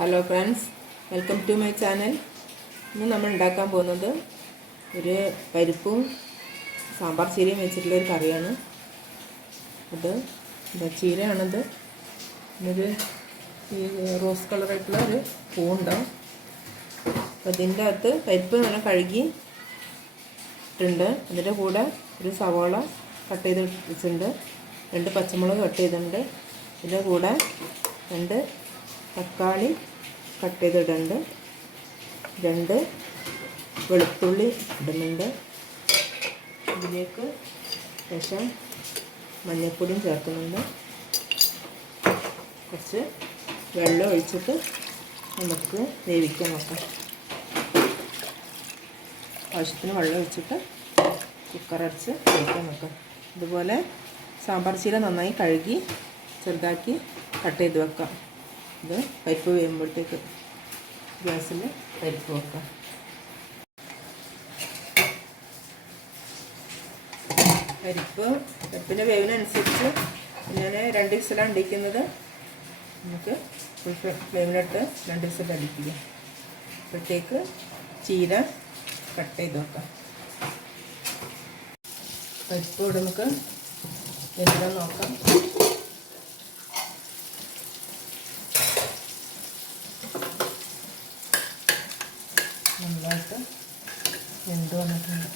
Hello friends welcome to my channel ഇന്ന് നമ്മൾ ഉണ്ടാക്കാൻ പോകുന്നത് ഒരു പരിപ്പും സാമ്പാർ ചീരയും വെച്ചിട്ടുള്ള ഒരു കറിയാണ്. അത് എന്താ ചീരയാണത്. ഇതൊരു ഈ റോസ് കളറായിട്ടുള്ള ഒരു പൂവുണ്ടാവും. അപ്പോൾ ഇതിന്റെ അകത്ത് പരിപ്പ് നല്ല കഴുകി ഇട്ടുണ്ട് അതിന്റെ കൂടെ ഒരു സവോള കട്ട് ചെയ്ത് വെച്ചിട്ടുണ്ട്. രണ്ട് പച്ചമുളക് കട്ട് ചെയ്തിട്ടുണ്ട്. ഇതിന്റെ കൂടെ രണ്ട് തക്കാളി കട്ട് ചെയ്തിടുന്നുണ്ട്. രണ്ട് വെളുത്തുള്ളി ഇടുന്നുണ്ട്. ഇതിലേക്ക് ശേഷം മഞ്ഞൾപ്പൊടിയും ചേർക്കുന്നുണ്ട്. കുറച്ച് വെള്ളം ഒഴിച്ചിട്ട് നമുക്ക് വേവിക്കാൻ നോക്കാം. ആവശ്യത്തിന് വെള്ളം ഒഴിച്ചിട്ട് കുക്കർ അടച്ച് വേവിക്കാൻ നോക്കാം. ഇതുപോലെ സാമ്പാർ ചീര നന്നായി കഴുകി ചെറുതാക്കി കട്ട് ചെയ്ത് വെക്കാം. ഇത് പരിപ്പ് വേകുമ്പോഴത്തേക്ക് ഗ്യാസിൽ പരിപ്പ് വെക്കാം. പരിപ്പ് പരിപ്പിന്റെ വേവിനനുസരിച്ച് ഞാൻ രണ്ട് വിസിലാണ് അടിക്കുന്നത് നമുക്ക് ഫുൾ രണ്ട് വിസിൽ അടിക്കുക അപ്പോഴത്തേക്ക് ചീര കട്ട് ചെയ്ത് വെക്കാം. പരിപ്പ് ഇവിടെ നമുക്ക് എന്താ നോക്കാം നന്നായിട്ട് വെന്ത് വന്നിട്ടുണ്ട്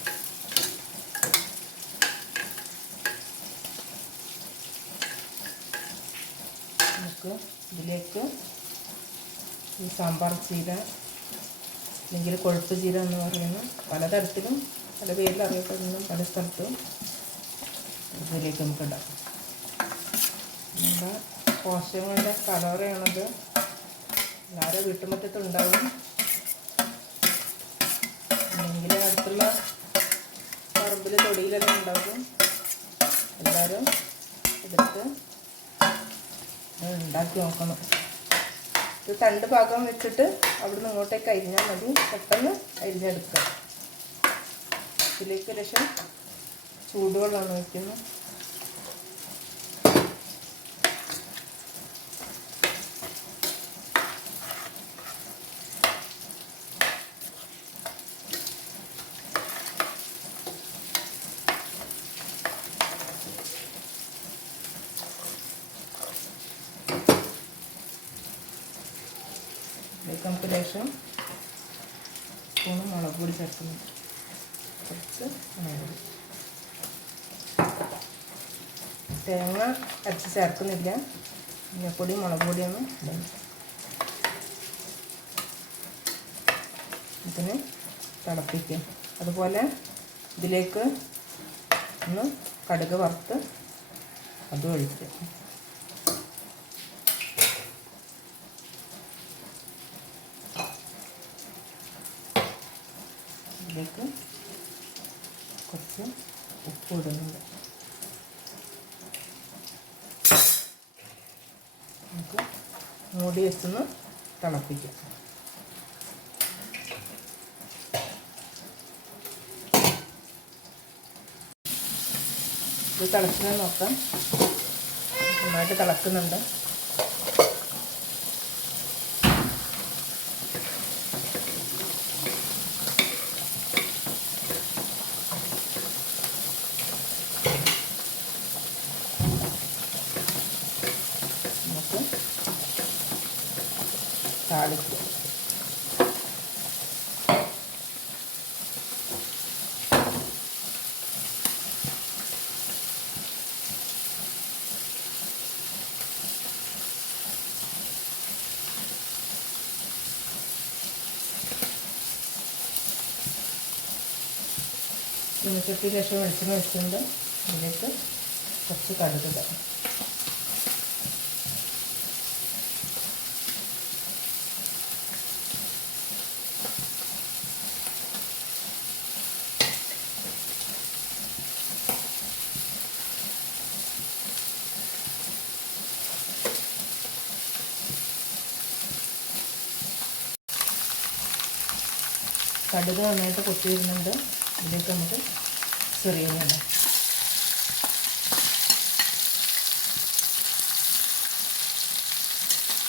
നമുക്ക് ഇതിലേക്ക് ഈ സാമ്പാർ ചീര അല്ലെങ്കിൽ കൊഴുപ്പ് ചീര എന്ന് പറയുന്ന പലതരത്തിലും പല പേരിൽ അറിയപ്പെടുന്ന പല സ്ഥലത്തും ഇതിലേക്ക് നമുക്ക് ഇടാം. നമ്മുടെ പോഷകങ്ങളുടെ കലവറയാണത് എല്ലാവരും വീട്ടുമുറ്റത്തുണ്ടാവും. അല്ലെങ്കിൽ അടുത്തുള്ള പറമ്പിൽ തൊടിയിലെല്ലാം ഉണ്ടാകും എല്ലാവരും എടുത്ത് ഉണ്ടാക്കി നോക്കണം. ഇത് തണ്ട് ഭാഗം വെച്ചിട്ട് അവിടുന്ന് ഇങ്ങോട്ടേക്ക് അരിഞ്ഞാൽ മതി. പെട്ടെന്ന് അരിഞ്ഞെടുക്കുക. ഇതിലേക്ക് ലക്ഷം ചൂടുവെള്ളമാണ് വയ്ക്കുന്നത് ലേശം സ്പൂണ് മുളക് പൊടി ചേർക്കുന്നു. കുറച്ച് മുളക് പൊടി. തേങ്ങ അരച്ച് ചേർക്കുന്നില്ല. മഞ്ഞപ്പൊടി മുളക് പൊടിയാണ് ഇടുന്നത് ഇതിന് തിളപ്പിക്കും അതുപോലെ ഇതിലേക്ക് ഒന്ന് കടുക് വറുത്ത് അതും ഒഴിക്കുക. ഇതിലേക്ക് കുറച്ച് ഉപ്പ് ഇടുന്നുണ്ട് നമുക്ക് മൂടി വെച്ചൊന്ന് തിളപ്പിക്കാം. ഇത് തിളക്കുന്നത് നോക്കാം. നന്നായിട്ട് തിളക്കുന്നുണ്ട് നമുക്ക് താളിക്കുക ലക്ഷം വെളിച്ചെണ്ണ വെച്ചിട്ടുണ്ട്. ഇതിലേക്ക് കുറച്ച് കടുകിട കടുക് നന്നായിട്ട് പൊട്ടി വരുന്നുണ്ട് ഇതിലേക്ക് നമുക്ക് ചെറിയുന്നുണ്ട്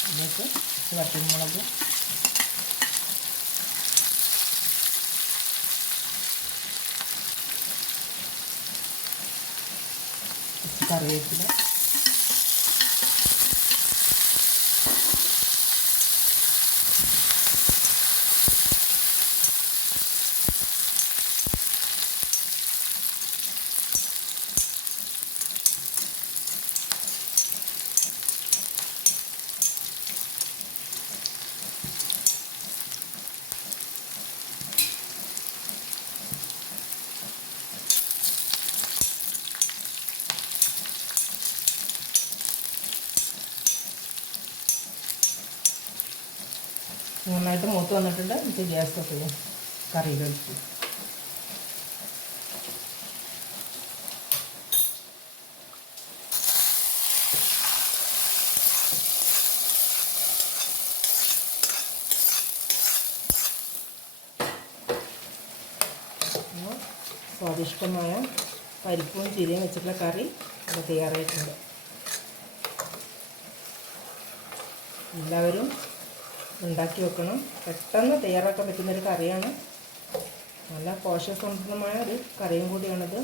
ഇതിലേക്ക് വറ്റൽമുളക്. കറിവേപ്പില. നന്നായിട്ട് മൂത്ത് വന്നിട്ടുണ്ട്. നമുക്ക് ഗ്യാസ് ഓഫ് ചെയ്യാം കറി കഴിച്ചു സ്വാദിഷ്ടമായ പരിപ്പും ചീരയും വെച്ചിട്ടുള്ള കറി ഇവിടെ തയ്യാറായിട്ടുണ്ട്. എല്ലാവരും ഉണ്ടാക്കി വെക്കണം. പെട്ടെന്ന് തയ്യാറാക്കാൻ പറ്റുന്നൊരു കറിയാണ്. നല്ല പോഷകസമൃദ്ധമായ ഒരു കറിയും കൂടിയാണിത്.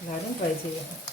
എല്ലാവരും ട്രൈ ചെയ്യണം